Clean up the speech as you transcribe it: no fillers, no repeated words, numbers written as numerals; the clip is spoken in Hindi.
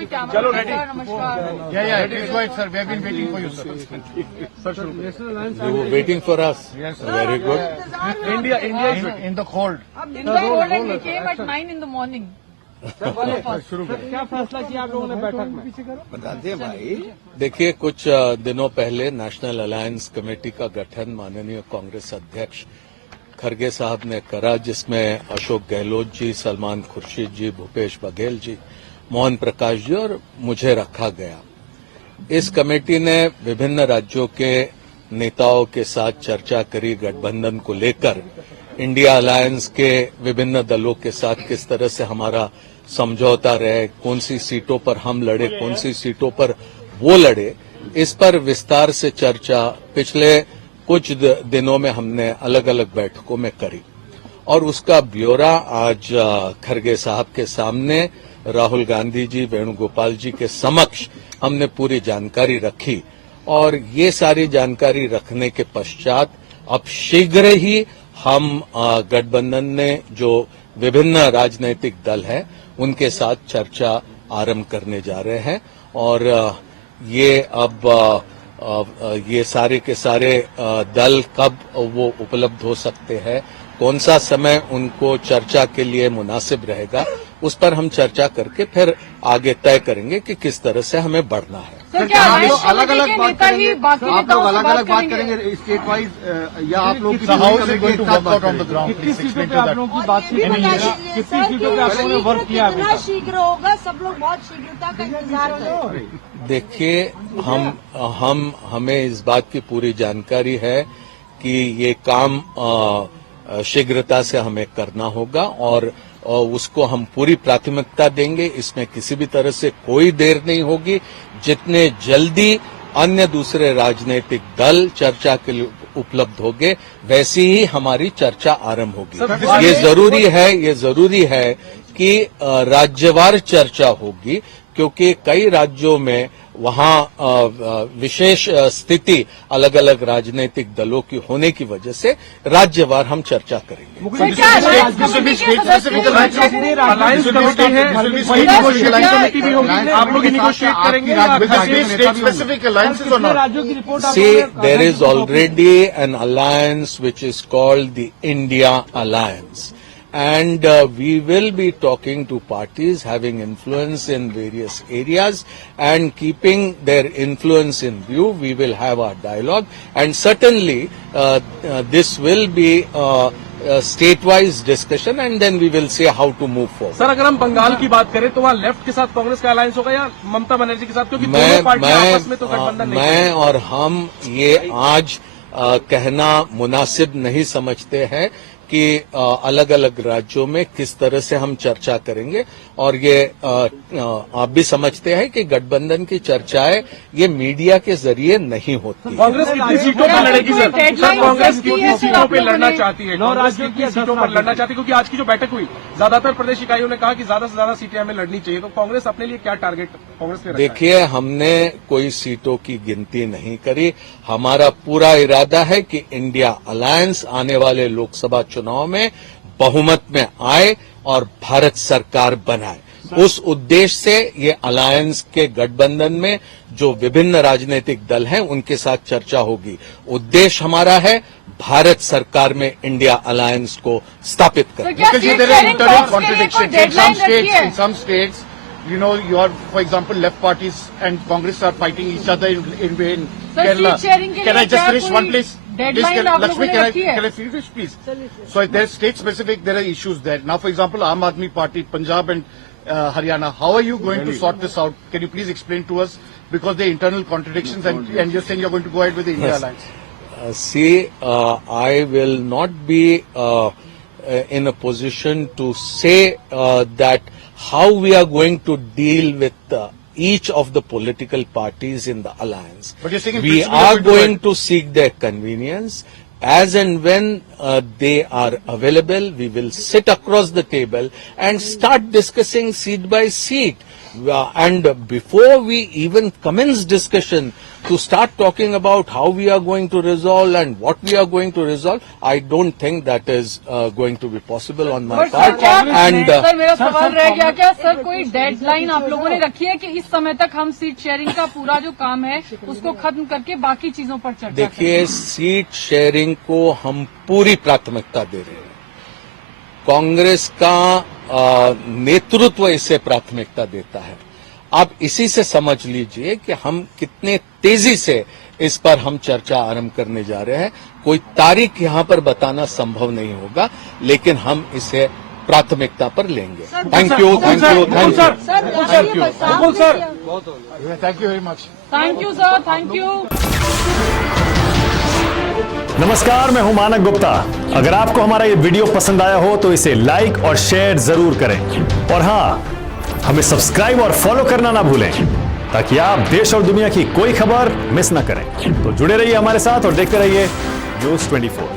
कोई कैमरा नमस्कार Yeah, please go ahead, sir. We have been waiting for you, sir. You were waiting for us. Yes, sir. Very good. India in the cold. in the cold and we came at 9 in the morning. क्या फैसला किया आप लोगों ने बैठक में? बताते भाई। देखिए, कुछ दिनों पहले नेशनल अलायंस कमेटी का गठन माननीय कांग्रेस अध्यक्ष खरगे साहब ने करा, जिसमें अशोक गहलोत जी, सलमान खुर्शीद जी, भूपेश बघेल जी, मोहन प्रकाश जी और मुझे रखा गया। इस कमेटी ने विभिन्न राज्यों के नेताओं के साथ चर्चा करी गठबंधन को लेकर, इंडिया अलायंस के विभिन्न दलों के साथ किस तरह से हमारा समझौता रहे, कौन सी सीटों पर हम लड़े, कौन सी सीटों पर वो लड़े, इस पर विस्तार से चर्चा पिछले कुछ दिनों में हमने अलग अलग बैठकों में करी और उसका ब्यौरा आज खरगे साहब के सामने राहुल गांधी जी, वेणुगोपाल जी के समक्ष हमने पूरी जानकारी रखी। और ये सारी जानकारी रखने के पश्चात अब शीघ्र ही हम गठबंधन ने जो विभिन्न राजनीतिक दल है उनके साथ चर्चा आरंभ करने जा रहे हैं और ये अब ये सारे के सारे दल कब वो उपलब्ध हो सकते हैं, कौन सा समय उनको चर्चा के लिए मुनासिब रहेगा, उस पर हम चर्चा करके फिर आगे तय करेंगे कि किस तरह से हमें बढ़ना है। सर, क्या आप लोग अलग अलग बात करेंगे? बाकी आप लोग अलग अलग बात करेंगे? करेंगे स्टेट वाइज या आप लोग कितनी सीटों पे आप लोगों की बातचीत हुई है? कितनी सीटों पे आप लोगों ने वर्क किया? कितना शीघ्र होगा? सब लोग बहुत शीघ्रता का इंतजार कर रहे हैं। देखिए, हमें इस बात की पूरी जानकारी है कि ये काम शीघ्रता से हमें करना होगा और उसको हम पूरी प्राथमिकता देंगे। इसमें किसी भी तरह से कोई देर नहीं होगी। जितने जल्दी अन्य दूसरे राजनीतिक दल चर्चा के लिए उपलब्ध होंगे, वैसी ही हमारी चर्चा आरंभ होगी। ये जरूरी है कि राज्यवार चर्चा होगी, क्योंकि कई राज्यों में वहां विशेष स्थिति अलग अलग राजनीतिक दलों की होने की वजह से राज्यवार हम चर्चा करेंगे। See, there is already an alliance which is called the India Alliance. And we will be talking to parties having influence in various areas, and keeping their influence in view, we will have our dialogue, and certainly this will be state-wise discussion, and then we will see how to move forward. Sir, अगर हम बंगाल की बात करें तो वहाँ लेफ्ट के साथ कांग्रेस का अलायंस होगा या ममता बनर्जी के साथ, क्योंकि दोनों पार्टियां आपस में तो गठबंधन नहीं। मैं और हम ये आज कहना मुनासिब नहीं समझते हैं कि अलग अलग राज्यों में किस तरह से हम चर्चा करेंगे, और ये आप भी समझते हैं कि गठबंधन की चर्चाएं ये मीडिया के जरिए नहीं होती। कांग्रेस कितनी सीटों पर लड़ेगी सर? कांग्रेस कितनी सीटों पर लड़ना चाहती है? 9 राज्यों की सीटों पर लड़ना चाहती है, क्योंकि आज की जो बैठक हुई ज्यादातर प्रदेश इकाइयों ने कहा कि ज्यादा से ज्यादा सीटें हमें लड़नी चाहिए। तो कांग्रेस अपने लिए क्या टारगेट कांग्रेस ने रखा है? देखिए, हमने कोई सीटों की गिनती नहीं करी। हमारा पूरा इरादा है कि इंडिया अलायंस आने वाले लोकसभा चुनाव में बहुमत में आए और भारत सरकार बनाए। उस उद्देश्य से ये अलायंस के गठबंधन में जो विभिन्न राजनीतिक दल हैं उनके साथ चर्चा होगी। उद्देश्य हमारा है भारत सरकार में इंडिया अलायंस को स्थापित करना। In some states, you know, you are, for example, left parties and Congress are fighting each other in Kerala. Can I just finish one place? Lakshmi, can I finish, please? So there are state-specific, there are issues there. Now, for example, Aam Aadmi Party, Punjab and Haryana, how are you going to sort this out? Can you please explain to us? Because there are internal contradictions and you're saying you're going to go ahead with the India Alliance. I will not be in a position to say that how we are going to deal with each of the political parties in the alliance. But you're saying in we principle are you're going going to seek their convenience. As and when they are available, we will sit across the table and start discussing seat by seat. And before we even commence discussion to start talking about how we are going to resolve and what we are going to resolve, I don't think that is going to be possible on my but sir part. क्या And सर मेरा सवाल रह गया क्या सर, कोई डेडलाइन आप लोगों ने रखी है कि इस समय तक हम सीट शेयरिंग का पूरा जो काम है उसको खत्म करके बाकी चीजों पर चर्चा करें? देखिए, सीट शेयरिंग को हम पूरी प्राथमिकता दे रहे हैं। कांग्रेस का नेतृत्व इसे प्राथमिकता देता है। आप इसी से समझ लीजिए कि हम कितने तेजी से इस पर हम चर्चा आरंभ करने जा रहे हैं। कोई तारीख यहां पर बताना संभव नहीं होगा, लेकिन हम इसे प्राथमिकता पर लेंगे। Thank you, thank you, thank you. Sir राष्ट्रीय प्रस्ताव Thank you very much. Thank you sir, thank you. नमस्कार, मैं हूं मानक गुप्ता। अगर आपको हमारा ये वीडियो पसंद आया हो तो इसे लाइक और शेयर जरूर करें, और हां, हमें सब्सक्राइब और फॉलो करना ना भूलें ताकि आप देश और दुनिया की कोई खबर मिस ना करें। तो जुड़े रहिए हमारे साथ और देखते रहिए न्यूज़ 24।